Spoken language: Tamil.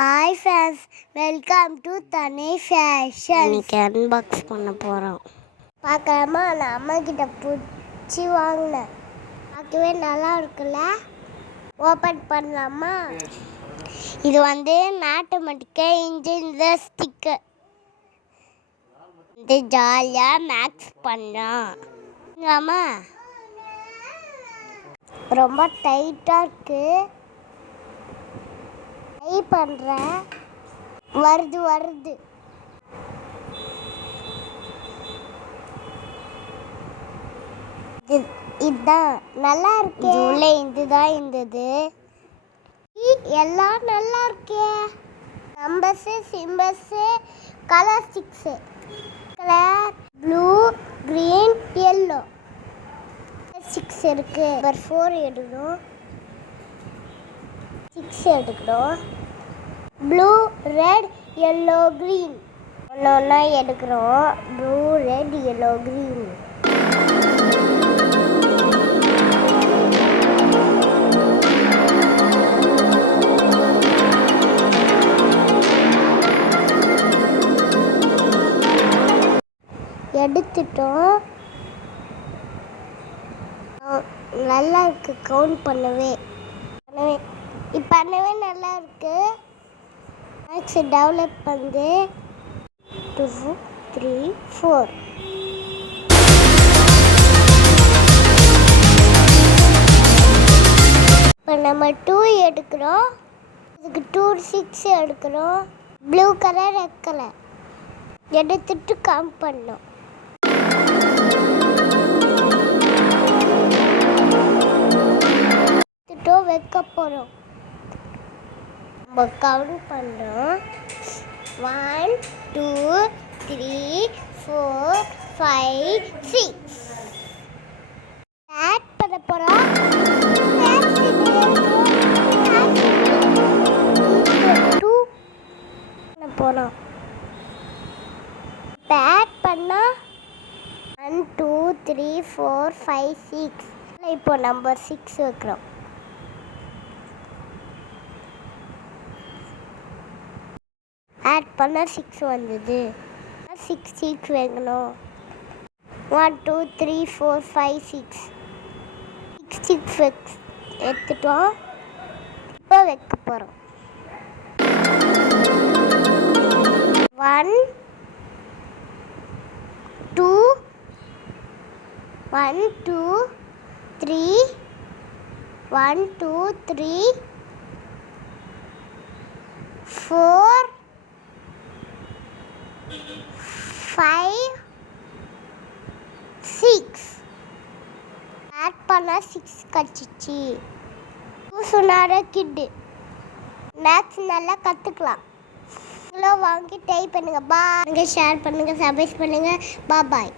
ஹாய் ஃப்ரெண்ட்ஸ், வெல்கம் டு தனி ஃபேஷன். இன்னைக்கு அன்பாக்ஸ் பண்ண போகிறோம். பார்க்கலாமா? நான் அம்மா கிட்ட பிடிச்சி வாங்கினேன். பார்க்கவே நல்லா இருக்குல்ல? ஓப்பன் பண்ணலாமா? இது மேத்தமெட்டிக்கா இன்ஜின் ஸ்டிக்கர். ஜாலியாக மேக்ஸ் பண்ணோம். ஆமா, ரொம்ப டைட்டாக இருக்கு. ட்ரை பண்ணுறேன். வருது. இதுதான் நல்லா இருக்கு. இதுதான் இருந்தது. எல்லாம் நல்லா இருக்கே. Numbers, symbols, colour sticks. Colour blue, green, yellow sticks இருக்கு. நம்பர் 4 எடுக்கணும். 6 எடுக்கணும். ப்ளூ, ரெட், எல்லோ, க்ரீன் ஒன்றா எடுக்கிறோம். Blue, red, yellow, green. எடுத்துட்டோம். நல்லா இருக்கு. கவுண்ட் பண்ணவே நல்லா இருக்கு. மேக்ஸ் டெவலப் பண்ணு. 2 3 4. இப்போ நம்ம 2 எடுக்கிறோம். இதுக்கு 2 6 எடுக்கிறோம். ப்ளூ கலர், ரெட் கலர் எடுத்துட்டு கவுண்ட் பண்ணோம். வைக்க போகிறோம். நம்ம கவுண்ட் பண்ணுறோம். 1 2 3 4 5 6 ஆட் பண்ண போகிறோம். இப்போ ஆட் பண்ணால் 1 2 3 4 5 6. இப்போ நம்பர் 6 வைக்கிறோம். ஆட் பண்ண 6 வந்தது. 6 வைக்கணும். 1 2 3 4 5 6 எடுத்துட்டோம். இப்போ வைக்க போகிறோம். 1 2 3 1 2 3 4 5 6 ஆட் பண்ண 6 கட்சிச்சு. சொன்னார கிட்டு மேக்ஸ் நல்லா கற்றுக்கலாம். வாங்கி ட்ரை பண்ணுங்க. பாய். ஷேர் பண்ணுங்க, சப்ஸ்கிரைப் பண்ணுங்க. பாய்.